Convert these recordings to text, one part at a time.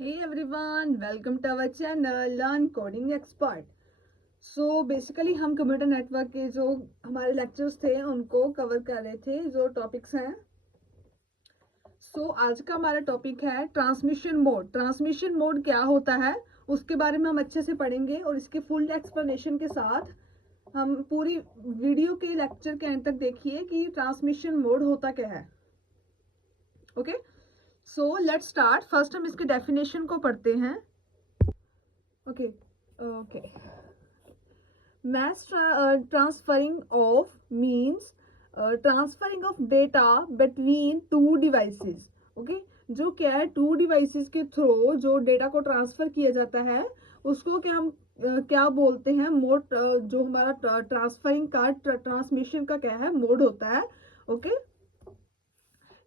Hey everyone, welcome to our channel Learn Coding Expert. So basically हम computer network के जो हमारे lectures थे उनको कवर कर रहे थे, जो टॉपिक्स हैं. आज का हमारा टॉपिक है ट्रांसमिशन मोड. ट्रांसमिशन मोड क्या होता है उसके बारे में हम अच्छे से पढ़ेंगे और इसके फुल एक्सप्लेनेशन के साथ हम पूरी वीडियो के लेक्चर के एंड तक देखिए कि ट्रांसमिशन मोड होता क्या है. Okay, so let's start. First हम इसके डेफिनेशन को पढ़ते हैं. Okay, mass transferring of means transferring of data between two devices. Okay, जो क्या है टू डिवाइसेस के थ्रू जो डेटा को ट्रांसफर किया जाता है उसको क्या हम क्या बोलते हैं मोड. जो हमारा ट्रांसफरिंग का ट्रांसमिशन का क्या है मोड होता है. Okay,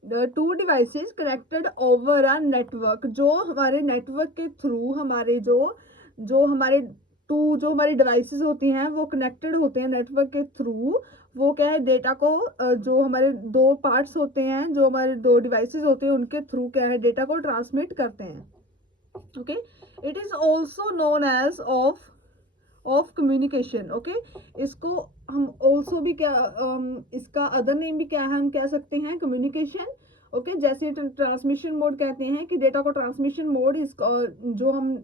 the two devices connected over a network. जो हमारे नेटवर्क के थ्रू हमारे जो हमारी डिवाइसेस होती हैं वो कनेक्टेड होते हैं नेटवर्क के थ्रू. वो क्या है डेटा को जो हमारे दो पार्ट्स होते हैं, जो हमारे दो डिवाइसेस होते हैं उनके थ्रू क्या है डेटा को ट्रांसमिट करते हैं. Okay, it is also known as of communication. Okay, इसको हम ऑल्सो भी क्या इसका अदर नेम भी क्या है हम कह सकते हैं कम्युनिकेशन. ओके, जैसे ट्रांसमिशन मोड कहते हैं कि डेटा को ट्रांसमिशन मोड, इसको जो हम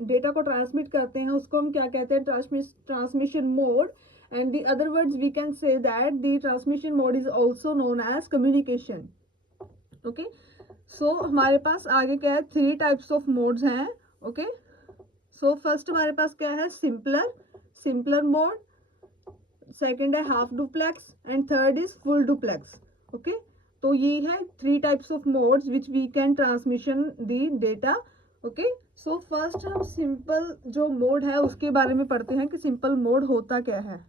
डेटा को ट्रांसमिट करते हैं उसको हम क्या कहते हैं transmission mode. And the other words we can say that the transmission mode is also known as communication. Okay, so हमारे पास आगे क्या है थ्री टाइप्स ऑफ मोड्स हैं. ओके, सो फर्स्ट हमारे पास क्या है सिंपलर मोड, सेकंड है half duplex and third is full duplex. Okay, तो ये है three types of modes which we can transmission the data. Okay, so first हम सिंपल जो मोड है उसके बारे में पढ़ते हैं कि सिंपल मोड होता क्या है.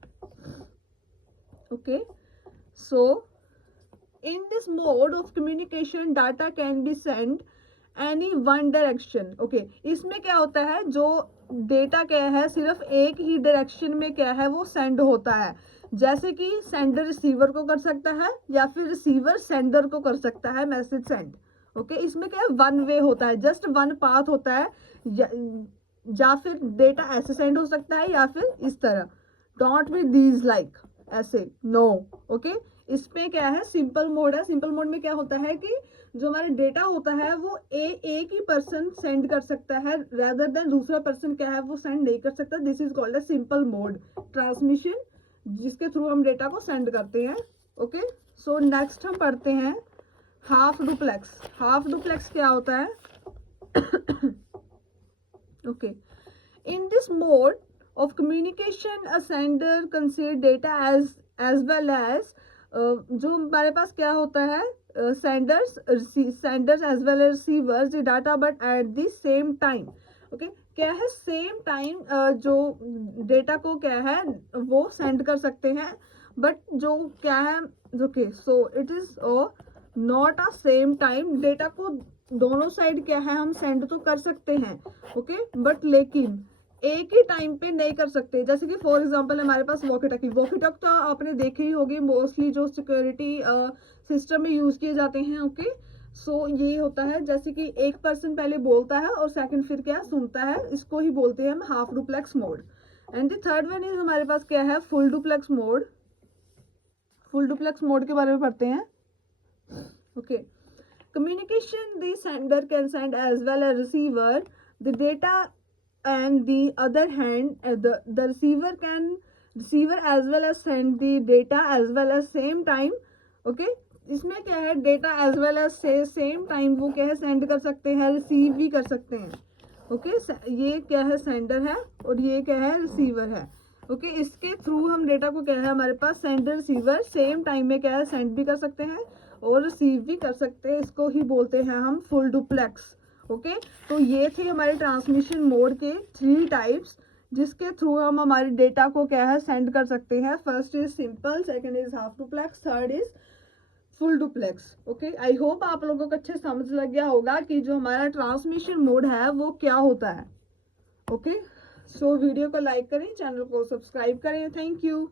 Okay, so in this mode of communication data can be send any one direction. Okay, इसमें क्या होता है जो डेटा क्या है सिर्फ एक ही डायरेक्शन में क्या है वो सेंड होता है. जैसे कि सेंडर रिसीवर को कर सकता है या फिर रिसीवर सेंडर को कर सकता है मैसेज सेंड. ओके, इसमें क्या है वन वे होता है, जस्ट वन पाथ होता है. या फिर डेटा ऐसे सेंड हो सकता है या फिर इस तरह, डोंट बी दीज लाइक ऐसे, नो. ओके, इसमें क्या है सिंपल मोड है. सिंपल मोड में क्या होता है कि जो हमारा डेटा होता है वो एक ही पर्सन सेंड कर सकता है, रेदर देन दूसरा पर्सन क्या है वो सेंड नहीं कर सकता. This is called a simple mode transmission, जिसके थ्रू हम डेटा को सेंड करते हैं. ओके, सो नेक्स्ट हम पढ़ते हैं हाफ डुप्लेक्स. हाफ डुप्लेक्स क्या होता है. Okay, in this mode of communication a sender consider data as well as जो हमारे पास क्या होता है senders as well as receivers the data but at the same time. Okay, क्या है सेम टाइम जो डेटा को क्या है वो सेंड कर सकते हैं, बट जो क्या है okay so it is not a same time. Data को दोनों साइड क्या है हम सेंड तो कर सकते हैं. ओके, बट लेकिन एक ही टाइम पे नहीं कर सकते. जैसे कि फॉर एग्जांपल हमारे पास वॉकी टॉकी तो आपने देखे ही होगी मोस्टली जो सिक्योरिटी सिस्टम में यूज किए जाते हैं. ओके, सो ये होता है जैसे कि एक पर्सन पहले बोलता है और सेकंड फिर क्या सुनता है, इसको ही बोलते हैं हम half duplex mode. And the third one is हमारे पास क्या है full duplex mode. Full duplex mode के बारे में पढ़ते हैं. Okay, communication the sender can send as well as receiver the data, and the other hand the receiver as well as send the data as well as same time. okay, इसमें क्या है data as well as same time वो क्या है send कर सकते हैं, receive भी कर सकते हैं. ओके, ये क्या है सेंडर है और ये क्या है रिसीवर है. ओके, इसके थ्रू हम डेटा को क्या है हमारे पास सेंडर रिसीवर सेम टाइम में क्या है सेंड भी कर सकते हैं और रिसीव भी कर सकते हैं. इसको ही बोलते हैं हम फुल डुप्लेक्स. ओके, तो ये थे हमारे ट्रांसमिशन मोड के थ्री टाइप्स जिसके थ्रू हम हमारे डेटा को क्या है सेंड कर सकते हैं. First is simple, second is half duplex, third is full duplex. Okay, I hope आप लोगों को अच्छे समझ लग गया होगा कि जो हमारा ट्रांसमिशन मोड है वो क्या होता है. ओके, सो वीडियो को लाइक करें, चैनल को सब्सक्राइब करें. Thank you.